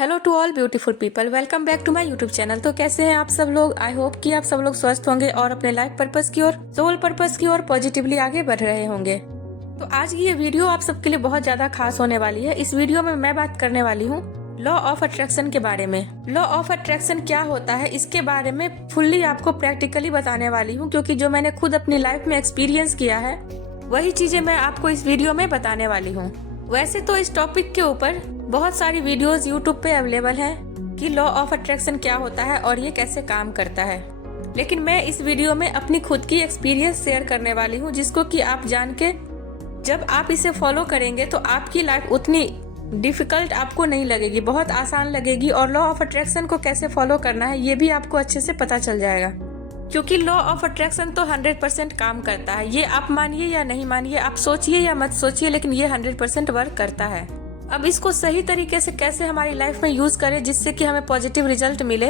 Hello to all beautiful people, welcome back to my YouTube channel. तो कैसे हैं आप सब लोग? आई होप कि आप सब लोग स्वस्थ होंगे और अपने लाइफ पर्पस की ओर, सोल पर्पस की ओर पॉजिटिवली आगे बढ़ रहे होंगे। तो आज की ये वीडियो आप सबके लिए बहुत ज्यादा खास होने वाली है। इस वीडियो में मैं बात करने वाली हूँ लॉ ऑफ अट्रैक्शन के बारे में। लॉ ऑफ अट्रैक्शन क्या होता है इसके बारे में फुल्ली आपको प्रैक्टिकली बताने वाली हूँ, क्योंकि जो मैंने खुद अपनी लाइफ में एक्सपीरियंस किया है वही चीजें मैं आपको इस वीडियो में बताने वाली हूँ। वैसे तो इस टॉपिक के ऊपर बहुत सारी वीडियोस यूट्यूब पे अवेलेबल हैं कि लॉ ऑफ अट्रैक्शन क्या होता है और ये कैसे काम करता है, लेकिन मैं इस वीडियो में अपनी खुद की एक्सपीरियंस शेयर करने वाली हूँ, जिसको कि आप जान के जब आप इसे फॉलो करेंगे तो आपकी लाइफ उतनी डिफिकल्ट आपको नहीं लगेगी, बहुत आसान लगेगी। और लॉ ऑफ अट्रैक्शन को कैसे फॉलो करना है ये भी आपको अच्छे से पता चल जाएगा, क्योंकि लॉ ऑफ अट्रैक्शन तो 100% काम करता है। ये आप मानिए या नहीं मानिए, आप सोचिए या मत सोचिए, लेकिन ये 100% वर्क करता है। अब इसको सही तरीके से कैसे हमारी लाइफ में यूज करें जिससे कि हमें पॉजिटिव रिजल्ट मिले,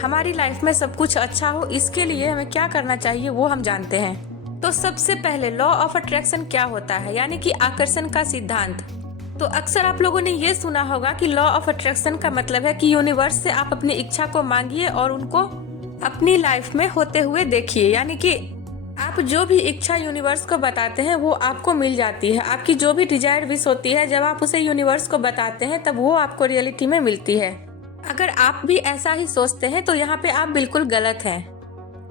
हमारी लाइफ में सब कुछ अच्छा हो, इसके लिए हमें क्या करना चाहिए वो हम जानते हैं। तो सबसे पहले लॉ ऑफ अट्रैक्शन क्या होता है, यानी कि आकर्षण का सिद्धांत। तो अक्सर आप लोगों ने ये सुना होगा कि लॉ ऑफ अट्रैक्शन का मतलब है कि यूनिवर्स से आप अपनी इच्छा को मांगिए और उनको अपनी लाइफ में होते हुए देखिए। यानी कि आप जो भी इच्छा यूनिवर्स को बताते हैं वो आपको मिल जाती है। आपकी जो भी डिजायर विश होती है, जब आप उसे यूनिवर्स को बताते हैं तब वो आपको रियलिटी में मिलती है। अगर आप भी ऐसा ही सोचते हैं तो यहाँ पे आप बिल्कुल गलत हैं,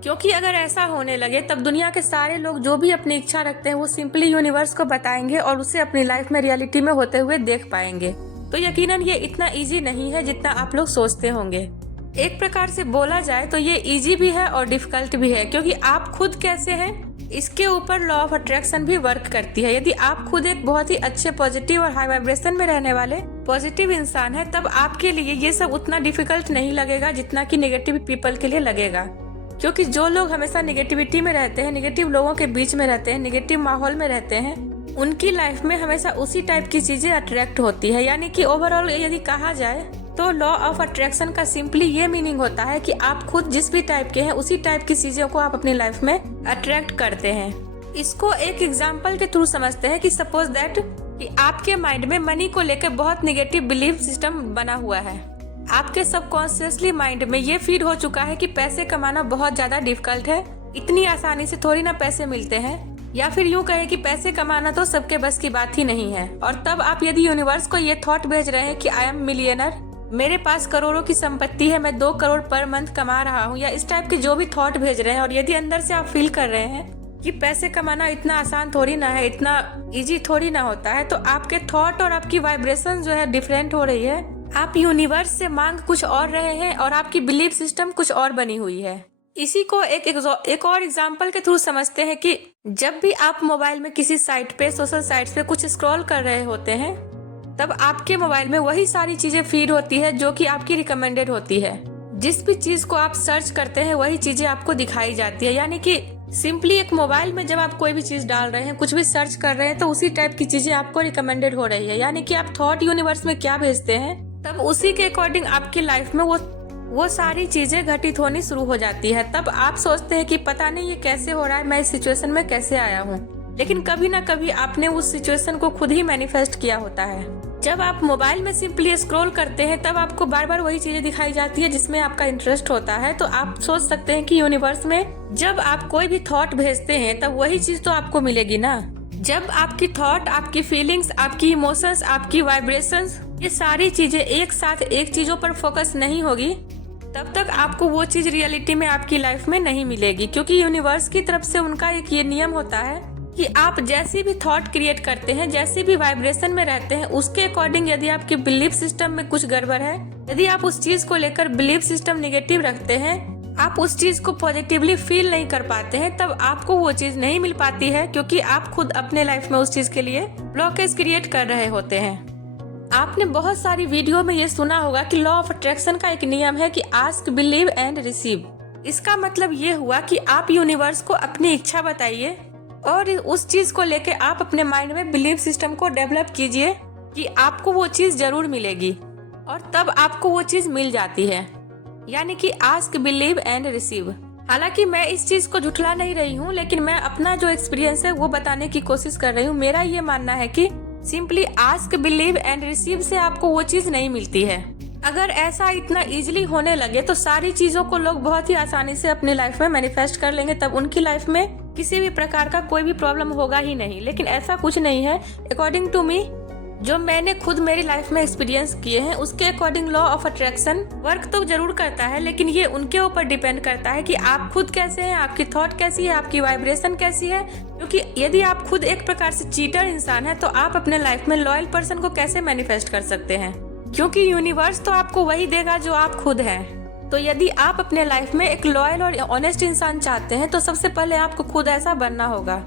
क्योंकि अगर ऐसा होने लगे तब दुनिया के सारे लोग जो भी अपनी इच्छा रखते हैं वो सिंपली यूनिवर्स को बताएंगे और उसे अपनी लाइफ में रियलिटी में होते हुए देख पाएंगे। तो यकीनन ये इतना ईजी नहीं है जितना आप लोग सोचते होंगे। एक प्रकार से बोला जाए तो ये इजी भी है और डिफिकल्ट भी है, क्योंकि आप खुद कैसे हैं इसके ऊपर लॉ ऑफ अट्रैक्शन भी वर्क करती है। यदि आप खुद एक बहुत ही अच्छे पॉजिटिव और हाई वाइब्रेशन में रहने वाले पॉजिटिव इंसान है, तब आपके लिए ये सब उतना डिफिकल्ट नहीं लगेगा जितना कि नेगेटिव पीपल के लिए लगेगा। क्योंकि जो लोग हमेशा नेगेटिविटी में रहते हैं, नेगेटिव लोगों के बीच में रहते हैं, नेगेटिव माहौल में रहते हैं, उनकी लाइफ में हमेशा उसी टाइप की चीजें अट्रैक्ट होती है। यानी कि ओवरऑल यदि कहा जाए तो लॉ ऑफ अट्रैक्शन का सिंपली ये मीनिंग होता है कि आप खुद जिस भी टाइप के हैं उसी टाइप की चीजों को आप अपनी लाइफ में अट्रैक्ट करते हैं। इसको एक एग्जांपल के थ्रू समझते हैं कि सपोज दैट कि आपके माइंड में मनी को लेकर बहुत नेगेटिव बिलीफ सिस्टम बना हुआ है। आपके सबकॉन्शियसली माइंड में ये फीड हो चुका है कि पैसे कमाना बहुत ज्यादा डिफिकल्ट है, इतनी आसानी से थोड़ी ना पैसे मिलते हैं, या फिर यूँ कहे कि पैसे कमाना तो सबके बस की बात ही नहीं है। और तब आप यदि यूनिवर्स को ये थॉट भेज रहे हैं कि आई एम मिलियनर, मेरे पास करोड़ों की संपत्ति है, मैं 2 करोड़ पर मंथ कमा रहा हूँ, या इस टाइप के जो भी थॉट भेज रहे हैं, और यदि अंदर से आप फील कर रहे हैं कि पैसे कमाना इतना आसान थोड़ी ना है, इतना इजी थोड़ी ना होता है, तो आपके थॉट और आपकी वाइब्रेशन जो है डिफरेंट हो रही है। आप यूनिवर्स से मांग कुछ और रहे हैं और आपकी बिलीफ सिस्टम कुछ और बनी हुई है। इसी को एक और एग्जाम्पल के थ्रू समझते हैं कि जब भी आप मोबाइल में किसी साइट पे, सोशल साइट्स पे कुछ स्क्रॉल कर रहे होते हैं, तब आपके मोबाइल में वही सारी चीजें फीड होती है जो कि आपकी रिकमेंडेड होती है। जिस भी चीज को आप सर्च करते हैं वही चीजें आपको दिखाई जाती है। यानी कि सिंपली एक मोबाइल में जब आप कोई भी चीज डाल रहे हैं, कुछ भी सर्च कर रहे हैं, तो उसी टाइप की चीजें आपको रिकमेंडेड हो रही है। यानी कि आप थॉट यूनिवर्स में क्या भेजते हैं, तब उसी के अकॉर्डिंग आपकी लाइफ में वो सारी चीजें घटित होनी शुरू हो जाती है। तब आप सोचते हैं कि पता नहीं ये कैसे हो रहा है, मैं इस सिचुएशन में कैसे आया हूँ, लेकिन कभी ना कभी आपने उस सिचुएशन को खुद ही मैनिफेस्ट किया होता है। जब आप मोबाइल में सिंपली स्क्रॉल करते हैं तब आपको बार बार वही चीजें दिखाई जाती है जिसमें आपका इंटरेस्ट होता है। तो आप सोच सकते हैं कि यूनिवर्स में जब आप कोई भी थॉट भेजते हैं तब वही चीज तो आपको मिलेगी ना। जब आपकी थॉट, आपकी फीलिंग्स, आपकी इमोशंस, आपकी वाइब्रेशंस, ये सारी चीजें एक साथ एक चीजों पर फोकस नहीं होगी, तब तक आपको वो चीज रियलिटी में आपकी लाइफ में नहीं मिलेगी। क्योंकि यूनिवर्स की तरफ से उनका एक ये नियम होता है कि आप जैसी भी थॉट क्रिएट करते हैं, जैसी भी वाइब्रेशन में रहते हैं, उसके अकॉर्डिंग यदि आपके बिलीफ सिस्टम में कुछ गड़बड़ है, यदि आप उस चीज को लेकर बिलीफ सिस्टम नेगेटिव रखते हैं, आप उस चीज को पॉजिटिवली फील नहीं कर पाते हैं, तब आपको वो चीज नहीं मिल पाती है, क्योंकि आप खुद अपने लाइफ में उस चीज के लिए ब्लॉकेज क्रिएट कर रहे होते हैं। आपने बहुत सारी वीडियो में ये सुना होगा कि लॉ ऑफ अट्रैक्शन का एक नियम है कि आस्क, बिलीव एंड रिसीव। इसका मतलब ये हुआ कि आप यूनिवर्स को अपनी इच्छा बताइए और उस चीज को लेके आप अपने माइंड में बिलीफ सिस्टम को डेवलप कीजिए कि आपको वो चीज जरूर मिलेगी, और तब आपको वो चीज मिल जाती है। यानी कि आस्क, बिलीव एंड रिसीव। हालांकि मैं इस चीज को झुठला नहीं रही हूँ, लेकिन मैं अपना जो एक्सपीरियंस है वो बताने की कोशिश कर रही हूँ। मेरा ये मानना है कि simply ask, believe and receive से आपको वो चीज नहीं मिलती है। अगर ऐसा इतना इजीली होने लगे तो सारी चीजों को लोग बहुत ही आसानी से अपनी लाइफ में मैनिफेस्ट कर लेंगे, तब उनकी लाइफ में किसी भी प्रकार का कोई भी प्रॉब्लम होगा ही नहीं। लेकिन ऐसा कुछ नहीं है। अकॉर्डिंग टू मी, जो मैंने खुद मेरी लाइफ में एक्सपीरियंस किए हैं उसके according law of attraction work तो जरूर करता है, लेकिन ये उनके ऊपर डिपेंड करता है कि आप खुद कैसे हैं, आपकी थॉट कैसी है, आपकी वाइब्रेशन कैसी है। क्योंकि यदि आप खुद एक प्रकार से चीटर इंसान है तो आप अपने लाइफ में लॉयल पर्सन को कैसे मैनिफेस्ट कर सकते हैं, क्योंकि यूनिवर्स तो आपको वही देगा जो आप खुद हैं। तो यदि आप अपने लाइफ में एक लॉयल और ऑनेस्ट इंसान चाहते हैं तो सबसे पहले आपको खुद ऐसा बनना होगा,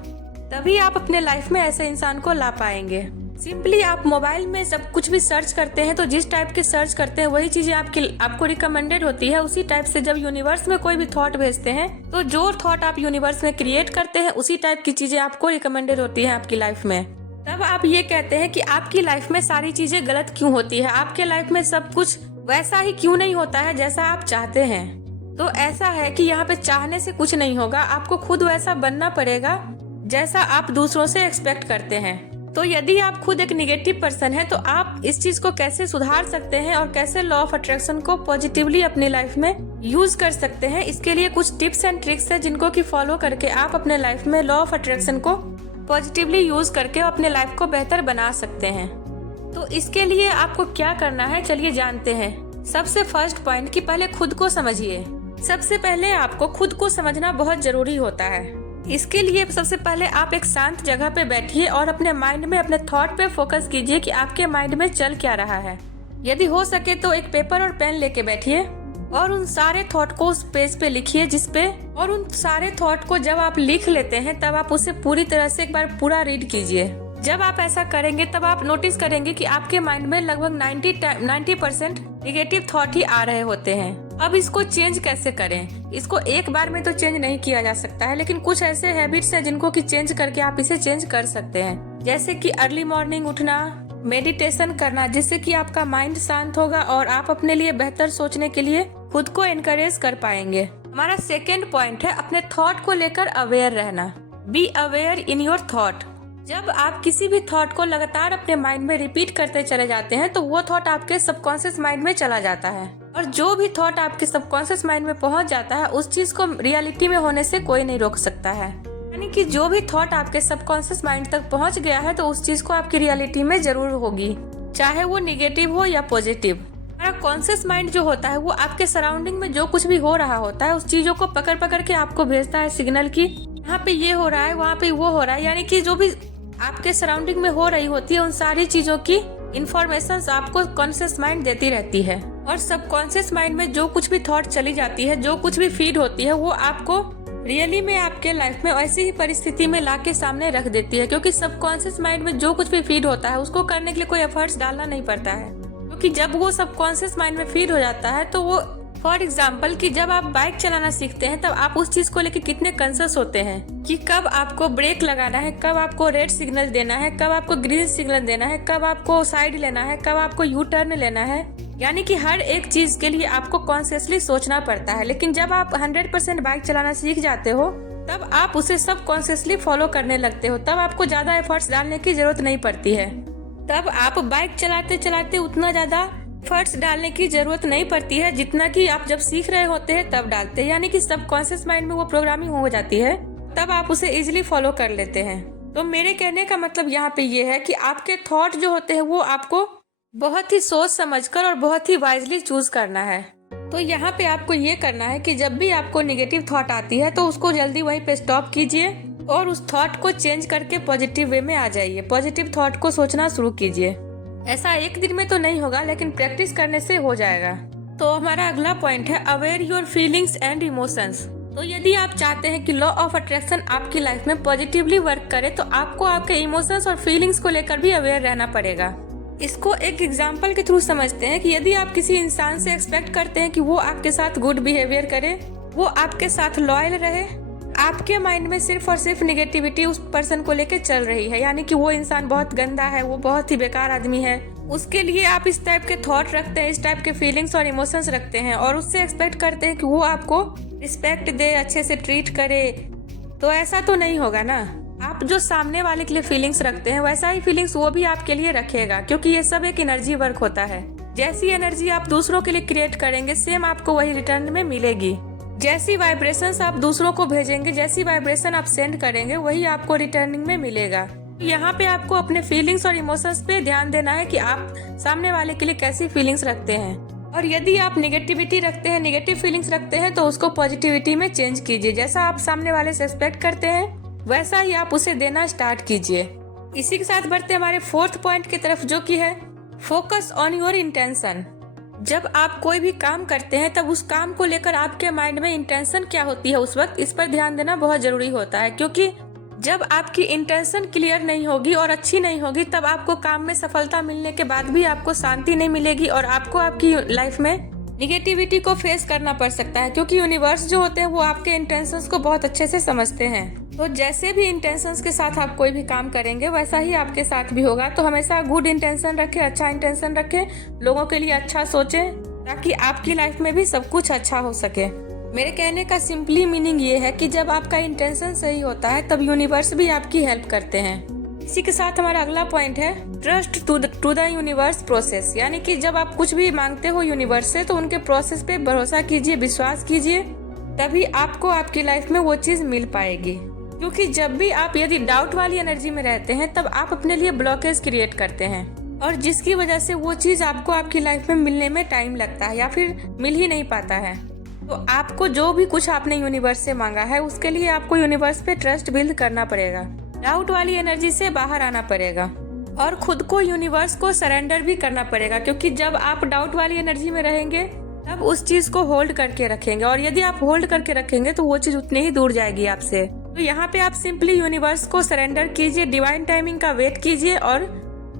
तभी आप अपने लाइफ में ऐसे इंसान को ला पाएंगे। सिंपली आप मोबाइल में सब कुछ भी सर्च करते हैं तो जिस टाइप के सर्च करते हैं वही चीजें आपको रिकमेंडेड होती है। उसी टाइप से जब यूनिवर्स में कोई भी थॉट भेजते हैं तो जो थॉट आप यूनिवर्स में क्रिएट करते हैं उसी टाइप की चीजें आपको रिकमेंडेड होती है आपकी लाइफ में। तब आप ये कहते हैं कि आपकी लाइफ में सारी चीजें गलत क्यों होती है, आपके लाइफ में सब कुछ वैसा ही क्यों नहीं होता है जैसा आप चाहते हैं। तो ऐसा है कि यहाँ पे चाहने से कुछ नहीं होगा, आपको खुद वैसा बनना पड़ेगा जैसा आप दूसरों से एक्सपेक्ट करते हैं। तो यदि आप खुद एक निगेटिव पर्सन है तो आप इस चीज को कैसे सुधार सकते हैं और कैसे लॉ ऑफ अट्रैक्शन को पॉजिटिवली अपनी लाइफ में यूज कर सकते हैं, इसके लिए कुछ टिप्स एंड ट्रिक्स है जिनको कि फॉलो करके आप अपने लाइफ में लॉ ऑफ अट्रैक्शन को पॉजिटिवली यूज करके अपने लाइफ को बेहतर बना सकते हैं। तो इसके लिए आपको क्या करना है चलिए जानते हैं। सबसे फर्स्ट पॉइंट कि पहले खुद को समझिए। सबसे पहले आपको खुद को समझना बहुत जरूरी होता है। इसके लिए सबसे पहले आप एक शांत जगह पे बैठिए और अपने माइंड में अपने थॉट पे फोकस कीजिए कि आपके माइंड में चल क्या रहा है। यदि हो सके तो एक पेपर और पेन लेके बैठिए और उन सारे थॉट को उस पेज पे लिखिए और उन सारे थॉट को जब आप लिख लेते हैं तब आप उसे पूरी तरह से एक बार पूरा रीड कीजिए। जब आप ऐसा करेंगे तब आप नोटिस करेंगे कि आपके माइंड में लगभग 90% निगेटिव थॉट ही आ रहे होते हैं। अब इसको चेंज कैसे करें? इसको एक बार में तो चेंज नहीं किया जा सकता है, लेकिन कुछ ऐसे हैबिट्स हैं जिनको कि चेंज करके आप इसे चेंज कर सकते हैं। जैसे कि अर्ली मॉर्निंग उठना, मेडिटेशन करना, जिससे कि आपका माइंड शांत होगा और आप अपने लिए बेहतर सोचने के लिए खुद को एनकरेज कर पाएंगे। हमारा सेकेंड पॉइंट है अपने थॉट को लेकर अवेयर रहना। Be aware in your thought. जब आप किसी भी थॉट को लगातार अपने माइंड में रिपीट करते चले जाते हैं तो वो थॉट आपके सबकॉन्शियस माइंड में चला जाता है, और जो भी थॉट आपके सबकॉन्शियस माइंड में पहुंच जाता है उस चीज को रियलिटी में होने से कोई नहीं रोक सकता है। यानी कि जो भी थॉट आपके सबकॉन्शियस माइंड तक पहुंच गया है तो उस चीज को आपकी रियलिटी में जरूर होगी, चाहे वो निगेटिव हो या पॉजिटिव। हमारा कॉन्शियस माइंड जो होता है वो आपके सराउंडिंग में जो कुछ भी हो रहा होता है उस चीजों को पकड़ पकड़ के आपको भेजता है सिग्नल की यहाँ पे ये हो रहा है, वहाँ पे वो हो रहा है। यानी कि जो भी आपके सराउंडिंग में हो रही होती है उन सारी चीजों की इंफॉर्मेशन आपको कॉन्शियस माइंड देती रहती है, और सबकॉन्शियस माइंड में जो कुछ भी थॉट चली जाती है, जो कुछ भी फीड होती है, वो आपको रियली में आपके लाइफ में ऐसी ही परिस्थिति में ला के सामने रख देती है। क्योंकि सबकॉन्शियस माइंड में जो कुछ भी फीड होता है उसको करने के लिए कोई एफर्ट्स डालना नहीं पड़ता है, क्योंकि जब वो सबकॉन्शियस माइंड में फीड हो जाता है तो वो फॉर एग्जाम्पल कि जब आप बाइक चलाना सीखते हैं तब आप उस चीज को लेकर कितने कंसियस होते हैं कि कब आपको ब्रेक लगाना है, कब आपको रेड सिग्नल देना है, कब आपको ग्रीन सिग्नल देना है, कब आपको साइड लेना है, कब आपको यू टर्न लेना है। यानी कि हर एक चीज के लिए आपको कॉन्शियसली सोचना पड़ता है। लेकिन जब आप 100% बाइक चलाना सीख जाते हो तब आप उसे सब कॉन्शियसली फॉलो करने लगते हो, तब आपको ज्यादा एफर्ट्स डालने की जरूरत नहीं पड़ती है। तब आप बाइक चलाते चलाते उतना ज्यादा एफर्ट्स डालने की जरूरत नहीं पड़ती है जितना कि आप जब सीख रहे होते हैं तब डालते हैं। यानी कि सबकॉन्शियस माइंड में वो प्रोग्रामिंग हो जाती है, तब आप उसे इजीली फॉलो कर लेते हैं। तो मेरे कहने का मतलब यहाँ पे ये है कि आपके थॉट जो होते हैं वो आपको बहुत ही सोच समझकर और बहुत ही वाइजली चूज करना है। तो यहाँ पे आपको ये करना है कि जब भी आपको निगेटिव थॉट आती है तो उसको जल्दी वहीं पे स्टॉप कीजिए और उस थॉट को चेंज करके पॉजिटिव वे में आ जाइए। पॉजिटिव थॉट को सोचना शुरू कीजिए। ऐसा एक दिन में तो नहीं होगा, लेकिन प्रैक्टिस करने से हो जाएगा। तो हमारा अगला पॉइंट है aware your feelings and emotions. तो यदि आप चाहते हैं कि लॉ ऑफ अट्रैक्शन आपकी लाइफ में पॉजिटिवली वर्क करे तो आपको आपके इमोशंस और फीलिंग्स को लेकर भी अवेयर रहना पड़ेगा। इसको एक एग्जाम्पल के थ्रू समझते हैं कि यदि आप किसी इंसान से एक्सपेक्ट करते हैं कि वो आपके साथ गुड बिहेवियर करे, वो आपके साथ लॉयल रहे, आपके माइंड में सिर्फ और सिर्फ निगेटिविटी उस पर्सन को लेके चल रही है, यानी कि वो इंसान बहुत गंदा है, वो बहुत ही बेकार आदमी है, उसके लिए आप इस टाइप के थॉट रखते हैं, इस टाइप के फीलिंग्स और इमोशंस रखते हैं और उससे एक्सपेक्ट करते हैं कि वो आपको रिस्पेक्ट दे, अच्छे से ट्रीट करे, तो ऐसा तो नहीं होगा ना। आप जो सामने वाले के लिए फीलिंग्स रखते हैं वैसा ही फीलिंग्स वो भी आपके लिए रखेगा, क्योंकि ये सब एक एनर्जी वर्क होता है। जैसी एनर्जी आप दूसरों के लिए क्रिएट करेंगे सेम आपको वही रिटर्न में मिलेगी। जैसी वाइब्रेशंस आप दूसरों को भेजेंगे, जैसी वाइब्रेशन आप सेंड करेंगे वही आपको रिटर्निंग में मिलेगा। यहाँ पे आपको अपने फीलिंग्स और इमोशंस पे ध्यान देना है कि आप सामने वाले के लिए कैसी फीलिंग्स रखते हैं। और यदि आप निगेटिविटी रखते हैं, नेगेटिव फीलिंग्स रखते हैं तो उसको पॉजिटिविटी में चेंज कीजिए। जैसा आप सामने वाले से एक्सपेक्ट करते हैं वैसा ही आप उसे देना स्टार्ट कीजिए। इसी के साथ बढ़ते हमारे 4th पॉइंट की तरफ, जो कि है फोकस ऑन योर इंटेंशन। जब आप कोई भी काम करते हैं तब उस काम को लेकर आपके माइंड में इंटेंशन क्या होती है उस वक्त, इस पर ध्यान देना बहुत जरूरी होता है। क्योंकि जब आपकी इंटेंशन क्लियर नहीं होगी और अच्छी नहीं होगी तब आपको काम में सफलता मिलने के बाद भी आपको शांति नहीं मिलेगी और आपको आपकी लाइफ में निगेटिविटी को फेस करना पड़ सकता है। क्योंकि यूनिवर्स जो होते हैं वो आपके इंटेंशंस को बहुत अच्छे से समझते हैं। तो जैसे भी इंटेंशंस के साथ आप कोई भी काम करेंगे वैसा ही आपके साथ भी होगा। तो हमेशा गुड इंटेंशन रखें, अच्छा इंटेंशन रखें, लोगों के लिए अच्छा सोचें ताकि आपकी लाइफ में भी सब कुछ अच्छा हो सके। मेरे कहने का सिंपली मीनिंग ये है कि जब आपका इंटेंशन सही होता है तब यूनिवर्स भी आपकी हेल्प करते हैं। इसी के साथ हमारा अगला पॉइंट है trust to the universe process. यानी कि जब आप कुछ भी मांगते हो यूनिवर्स से तो उनके प्रोसेस पे भरोसा कीजिए, विश्वास कीजिए, तभी आपको आपकी लाइफ में वो चीज मिल पाएगी। क्योंकि जब भी आप यदि डाउट वाली एनर्जी में रहते हैं तब आप अपने लिए ब्लॉकेज क्रिएट करते हैं और जिसकी वजह से वो चीज आपको आपकी लाइफ में मिलने में टाइम लगता है या फिर मिल ही नहीं पाता है। तो आपको जो भी कुछ आपने यूनिवर्स से मांगा है उसके लिए आपको यूनिवर्स पे ट्रस्ट बिल्ड करना पड़ेगा, डाउट वाली एनर्जी से बाहर आना पड़ेगा और खुद को यूनिवर्स को सरेंडर भी करना पड़ेगा। क्योंकि जब आप डाउट वाली एनर्जी में रहेंगे तब उस चीज को होल्ड करके रखेंगे और यदि आप होल्ड करके रखेंगे तो वो चीज उतनी ही दूर जाएगी आपसे। तो यहाँ पे आप सिंपली यूनिवर्स को सरेंडर कीजिए, डिवाइन टाइमिंग का वेट कीजिए और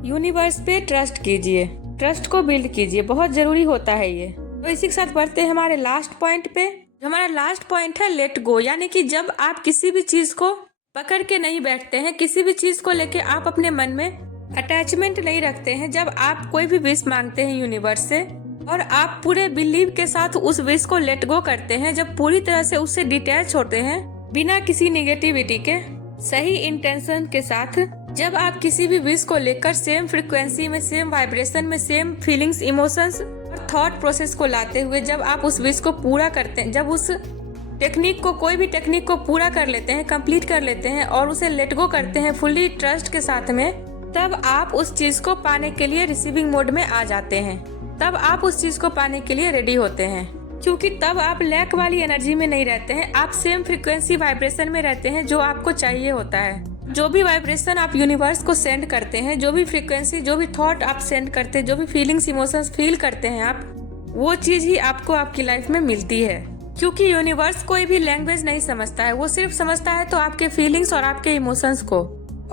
यूनिवर्स पे ट्रस्ट कीजिए, ट्रस्ट को बिल्ड कीजिए, बहुत जरूरी होता है ये। तो इसी के साथ बढ़ते हैं हमारे लास्ट पॉइंट पे। हमारा लास्ट पॉइंट है लेट गो। यानी कि जब आप किसी भी चीज को पकड़ के नहीं बैठते हैं, किसी भी चीज को लेके आप अपने मन में अटैचमेंट नहीं रखते हैं, जब आप कोई भी विश मांगते हैं यूनिवर्स से और आप पूरे बिलीव के साथ उस विश को लेट गो करते हैं, जब पूरी तरह से उससे डिटैच होते हैं बिना किसी निगेटिविटी के, सही इंटेंशन के साथ, जब आप किसी भी विश को लेकर सेम फ्रीक्वेंसी में, सेम वाइब्रेशन में, सेम फीलिंग्स, इमोशंस और थॉट प्रोसेस को लाते हुए जब आप उस विश को पूरा करते हैं, जब उस टेक्निक को, कोई भी टेक्निक को पूरा कर लेते हैं, कंप्लीट कर लेते हैं और उसे लेट गो करते हैं फुल्ली ट्रस्ट के साथ में, तब आप उस चीज को पाने के लिए रिसीविंग मोड में आ जाते हैं। तब आप उस चीज को पाने के लिए रेडी होते हैं। क्योंकि तब आप लैक वाली एनर्जी में नहीं रहते हैं, आप सेम फ्रीक्वेंसी वाइब्रेशन में रहते हैं जो आपको चाहिए होता है। जो भी वाइब्रेशन आप यूनिवर्स को सेंड करते हैं, जो भी फ्रीक्वेंसी, जो भी थॉट आप सेंड करते हैं, जो भी फीलिंग्स, इमोशंस फील करते हैं आप, वो चीज ही आपको आपकी लाइफ में मिलती है। क्योंकि यूनिवर्स कोई भी लैंग्वेज नहीं समझता है, वो सिर्फ समझता है तो आपके फीलिंग्स और आपके इमोशंस को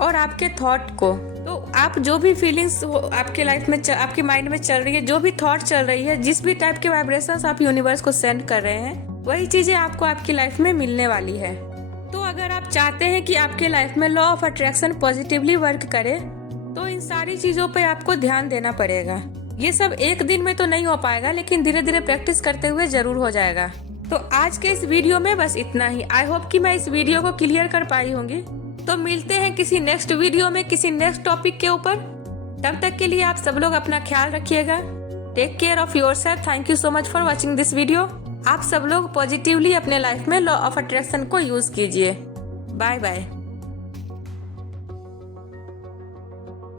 और आपके थॉट को। तो आप जो भी फीलिंग्स आपके लाइफ में, आपके माइंड में चल रही है, जो भी थॉट चल रही है, जिस भी टाइप के वाइब्रेशंस आप यूनिवर्स को सेंड कर रहे हैं, वही चीजें आपको आपकी लाइफ में मिलने वाली है। तो अगर आप चाहते हैं कि आपके लाइफ में law of attraction positively work करे तो इन सारी चीजों पे आपको ध्यान देना पड़ेगा। ये सब एक दिन में तो नहीं हो पाएगा, लेकिन धीरे धीरे प्रैक्टिस करते हुए जरूर हो जाएगा। तो आज के इस वीडियो में बस इतना ही। आई होप कि मैं इस वीडियो को क्लियर कर पाई होंगी। तो मिलते हैं किसी नेक्स्ट वीडियो में, किसी नेक्स्ट टॉपिक के ऊपर। तब तक के लिए आप सब लोग अपना ख्याल रखिएगा। Take care of yourself. Thank you so much for watching this video. आप सब लोग पॉजिटिवली अपने लाइफ में लॉ ऑफ अट्रैक्शन को यूज कीजिए। Bye bye.